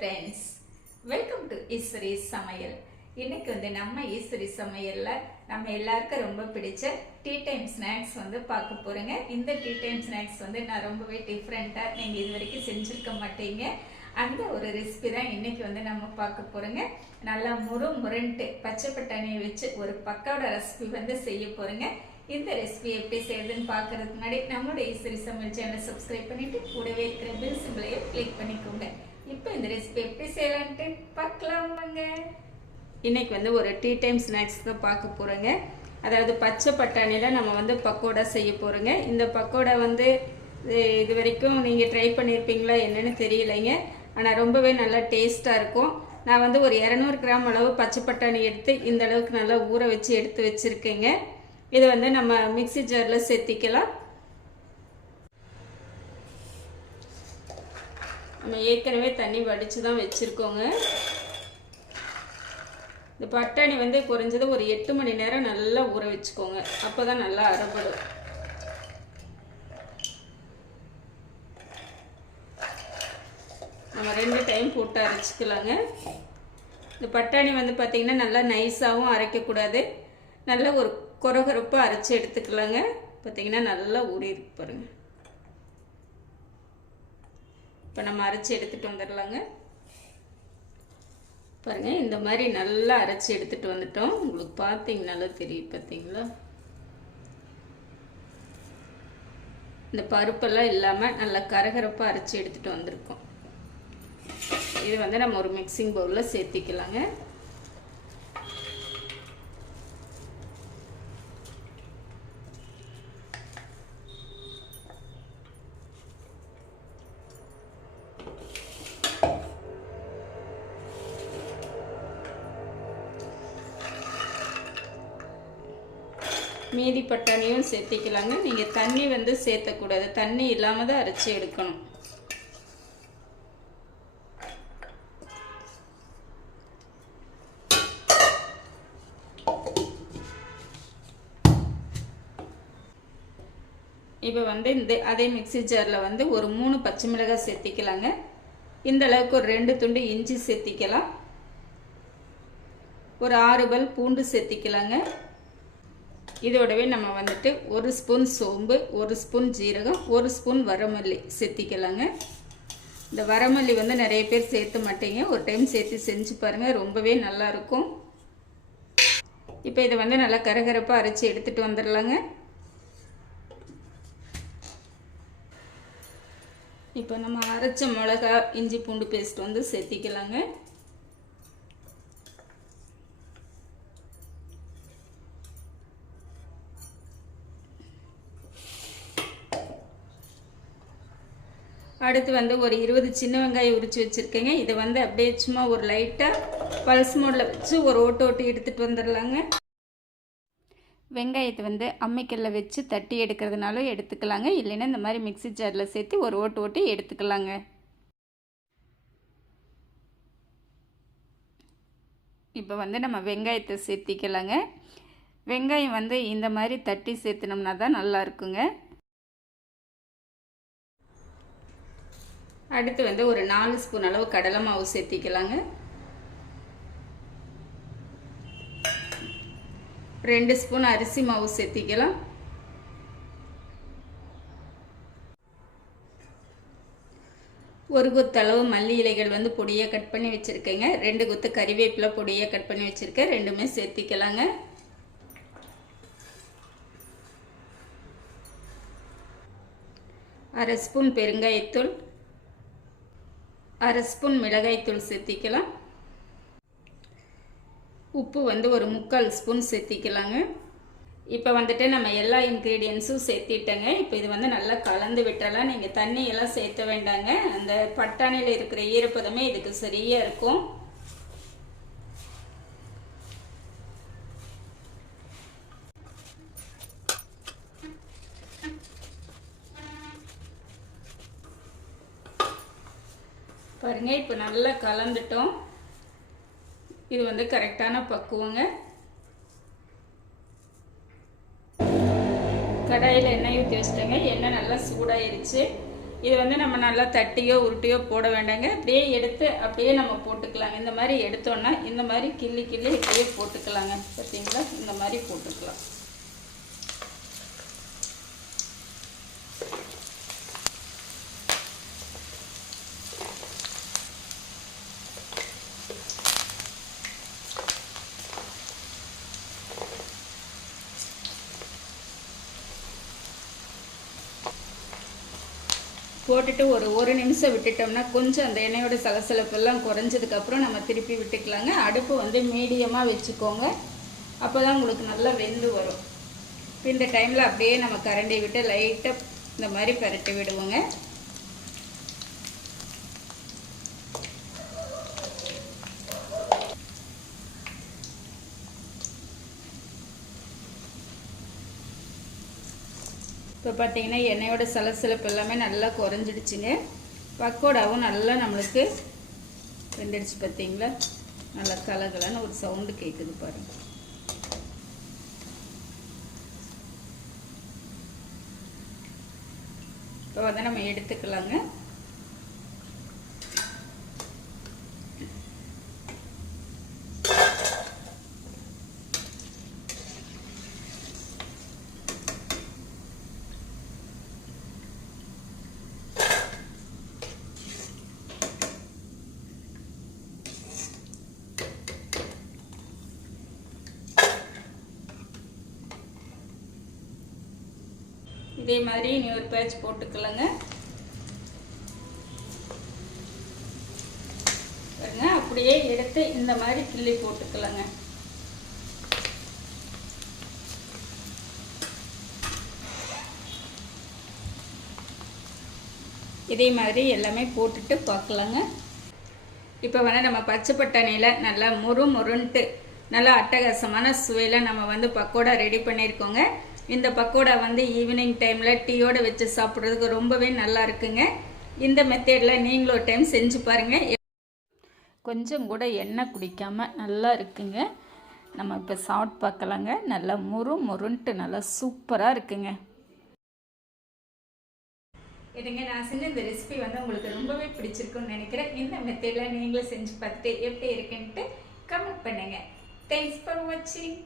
Friends welcome to Eswari சமையல் இன்னைக்கு வந்து நம்ம ஈஸ்வரி சமையலில் நம்ம எல்லாருக்கும் ரொம்ப பிடிச்ச டீ டைம் ஸ்நாக்ஸ் வந்து பார்க்க போகிறேங்க இந்த டீ டைம் ஸ்நாக்ஸ் வந்து நான் ரொம்பவே டிஃப்ரெண்ட்டாக நீங்கள் இது வரைக்கும் செஞ்சுருக்க மாட்டீங்க. அந்த ஒரு ரெசிபி தான் இன்னைக்கு வந்து நம்ம பார்க்க போகிறோங்க நல்லா முறு முரண்டு பச்சை பட்டாணியை வச்சு ஒரு பக்காவோட ரெசிபி வந்து செய்ய போகிறோங்க இந்த ரெசிபி எப்படி செய்யுதுன்னு பார்க்கறதுக்கு முன்னாடி நம்மளோட ஈஸ்வரி சமையல் சேனலை சப்ஸ்கிரைப் பண்ணிவிட்டு கூடவே இருக்கிற பில் சிம்பிளையும் கிளிக் பண்ணிக்கோங்க. இப்போ இந்த ரெசிபி எப்படி செய்யலான்ட்டு பார்க்கலாம் வாங்க இன்னைக்கு வந்து ஒரு டீ டைம் ஸ்நாக்ஸ் தான் பார்க்க போகிறோங்க அதாவது பச்சை பட்டாணியில் நம்ம வந்து பக்கோடா செய்ய போகிறோங்க இந்த பக்கோடா வந்து இது- இது வரைக்கும் நீங்கள் ட்ரை பண்ணியிருப்பீங்களா என்னென்னு தெரியலைங்க. ஆனால் ரொம்பவே நல்லா டேஸ்ட்டாக இருக்கும். நான் வந்து ஒரு இரநூறு கிராம் அளவு பச்சை பட்டாணி எடுத்து இந்த அளவுக்கு நல்லா ஊற வச்சு எடுத்து வச்சுருக்கேங்க. இதை வந்து நம்ம மிக்ஸி ஜாரில் சேர்த்திக்கலாம். நம்ம ஏற்கனவே தண்ணி வடித்து தான் வச்சுருக்கோங்க. இந்த பட்டாணி வந்து குறைஞ்சது ஒரு எட்டு மணி நேரம் நல்லா ஊற வச்சுக்கோங்க. அப்போ தான் நல்லா அரைப்படும் நம்ம ரெண்டு டைம் போட்டு அரைச்சிக்கலாங்க. இந்த பட்டாணி வந்து பார்த்திங்கன்னா நல்லா நைஸாகவும் அரைக்கக்கூடாது. நல்லா ஒரு குறகுறப்பாக அரைச்சி எடுத்துக்கலாங்க. பார்த்திங்கன்னா நல்லா ஊறி இருக்கு பாருங்க. இப்போ நம்ம அரைச்சி எடுத்துகிட்டு வந்துடலாங்க பாருங்கள் இந்த மாதிரி நல்லா அரைச்சி எடுத்துகிட்டு வந்துட்டோம். உங்களுக்கு பார்த்தீங்கனால தெரியும் பார்த்தீங்களா? இந்த பருப்பெல்லாம் இல்லாமல் நல்லா கரகரப்பாக அரைச்சி எடுத்துகிட்டு வந்திருக்கோம். இது வந்து நம்ம ஒரு மிக்சிங் பவுலில் சேர்த்திக்கலாங்க. மீதி பட்டாணியும் சேர்த்திக்கலாங்க. நீங்கள் தண்ணி வந்து சேர்த்தக்கூடாது. தண்ணி இல்லாமல் தான் அரைச்சி எடுக்கணும். இப்போ வந்து இந்த அதே மிக்ஸி ஜாரில் வந்து ஒரு மூணு பச்சை மிளகாய் சேர்த்திக்கலாங்க. இந்த அளவுக்கு ஒரு ரெண்டு துண்டு இஞ்சி சேர்த்திக்கலாம். ஒரு ஆறு பல் பூண்டு சேர்த்திக்கலாங்க. இதோடவே நம்ம வந்துட்டு ஒரு ஸ்பூன் சோம்பு ஒரு ஸ்பூன் ஜீரகம் ஒரு ஸ்பூன் வரமல்லி சேர்த்திக்கலாங்க இந்த வரமல்லி வந்து நிறைய பேர் சேர்த்த மாட்டீங்க. ஒரு டைம் சேர்த்து செஞ்சு பாருங்கள் ரொம்பவே நல்லாயிருக்கும். இப்போ இதை வந்து நல்லா கரகரப்பாக அரைச்சி எடுத்துகிட்டு வந்துடலாங்க. இப்போ நம்ம அரைச்ச மிளகா இஞ்சி பூண்டு பேஸ்ட் வந்து சேர்த்திக்கலாங்க. அடுத்து வந்து ஒரு இருபது சின்ன வெங்காயம் உரித்து வச்சுருக்கேங்க. இதை வந்து அப்படியே சும்மா ஒரு லைட்டாக பல்ஸ் மோடில் வச்சு ஒரு ஓட்டு ஓட்டு எடுத்துகிட்டு வந்துடலாங்க வெங்காயத்தை வந்து அம்மிக்கல்ல வச்சு தட்டி எடுக்கிறதுனாலும் எடுத்துக்கலாங்க. இல்லைன்னா இந்த மாதிரி மிக்ஸி ஜாரில் சேர்த்து ஒரு ஓட்டு ஓட்டி எடுத்துக்கலாங்க. இப்போ வந்து நம்ம வெங்காயத்தை சேர்த்திக்கலாங்க. வெங்காயம் வந்து இந்த மாதிரி தட்டி சேர்த்துனோம்னா தான் நல்லா இருக்குங்க. அடுத்து வந்து ஒரு நாலு ஸ்பூன் அளவு கடலை மாவு சேர்த்திக்கலாங்க. ரெண்டு ஸ்பூன் அரிசி மாவு சேர்த்திக்கலாம். ஒரு குத்தளவு மல்லி இலைகள் வந்து பொடியை கட் பண்ணி வச்சுருக்கேங்க. ரெண்டு குத்து கறிவேப்பிலை பொடியை கட் பண்ணி வச்சுருக்கேன். ரெண்டுமே சேர்த்திக்கலாங்க. அரை ஸ்பூன் பெருங்காயத்தூள். அரை ஸ்பூன் மிளகாய்த்தூள் சேர்த்திக்கலாம். உப்பு வந்து ஒரு முக்கால் ஸ்பூன் சேர்த்திக்கலாங்க. இப்போ வந்துட்டு நம்ம எல்லா இன்க்ரீடியன்ஸும் சேர்த்திட்டேங்க. இப்போ இது வந்து நல்லா கலந்து விட்டாலாம் நீங்கள் தண்ணியெல்லாம் சேர்த்த வேண்டாங்க. அந்த பட்டாணியில் இருக்கிற ஈரப்பதமே இதுக்கு சரியாக இருக்கும். பாருங்க இப்போ நல்லா கலந்துட்டோம். இது வந்து கரெக்டான பக்குவங்க. கடாயில் எண்ணெய் ஊற்றி வச்சுட்டேங்க. எண்ணெய் நல்லா சூடாயிருச்சு. இது வந்து நம்ம நல்லா தட்டியோ உருட்டியோ போட வேண்டாங்க. அப்படியே எடுத்து அப்படியே நம்ம போட்டுக்கலாங்க. இந்த மாதிரி எடுத்தோன்னா இந்த மாதிரி கிள்ளி கிள்ளி இப்படியே போட்டுக்கலாங்க. பார்த்தீங்களா இந்த மாதிரி போட்டுக்கலாம். போட்டுட்டு ஒரு ஒரு நிமிஷம் விட்டுட்டோம்னா கொஞ்சம் அந்த எண்ணெயோட சலசலப்பெல்லாம் குறைஞ்சதுக்கப்புறம் நம்ம திருப்பி விட்டுக்கலாங்க. அடுப்பு வந்து மீடியமாக வச்சுக்கோங்க. அப்போ தான் உங்களுக்கு நல்லா வெந்து வரும். இப்போ இந்த டைமில் அப்படியே நம்ம கரண்டி விட்டு லைட்டாக இந்த மாதிரி பரட்டி விடுவோங்க. இப்போ பார்த்தீங்கன்னா எண்ணெயோட சலசலப்பு எல்லாமே நல்லா குறைஞ்சிடுச்சுங்க. பக்கோடாவும் நல்லா நம்மளுக்கு வெந்துடுச்சு பார்த்தீங்களா? நல்லா கலகலன்னு ஒரு சவுண்டு கேட்குது பாருங்கள் இப்போ வந்து நம்ம எடுத்துக்கலாங்க. இதே மாதிரி இனி ஒரு பேட்ச் போட்டுக்கலங்க. பாருங்க அப்படியே எடுத்து இந்த மாதிரி கிள்ளி போட்டுக்கலங்க. இதே மாதிரி எல்லாமே போட்டுட்டு பார்க்கலாங்க. இப்போ வந்து நம்ம பச்சை பட்டாணியில் நல்லா முறு முருன்ட்டு நல்லா அட்டகாசமான சுவையில் நம்ம வந்து பக்கோடா ரெடி பண்ணியிருக்கோங்க. இந்த பக்கோடா வந்து ஈவினிங் டைமில் டீயோடு வச்சு சாப்பிட்றதுக்கு ரொம்பவே நல்லா இருக்குங்க. இந்த மெத்தேடில் நீங்களும் ஒரு டைம் செஞ்சு பாருங்கள் கொஞ்சம் கூட எண்ணெய் குடிக்காமல் நல்லா இருக்குங்க. நம்ம இப்போ சாப்பிட்டு பார்க்கலாங்க. நல்லா முறு முருன்ட்டு நல்லா சூப்பராக இருக்குங்க. இதுங்க நான் செஞ்ச இந்த ரெசிபி வந்து உங்களுக்கு ரொம்பவே பிடிச்சிருக்குன்னு நினைக்கிறேன். இந்த மெத்தேடில் நீங்களும் செஞ்சு பார்த்துட்டு எப்படி இருக்குன்ட்டு கமெண்ட் பண்ணுங்கள் தேங்க்ஸ் ஃபார் வாட்சிங்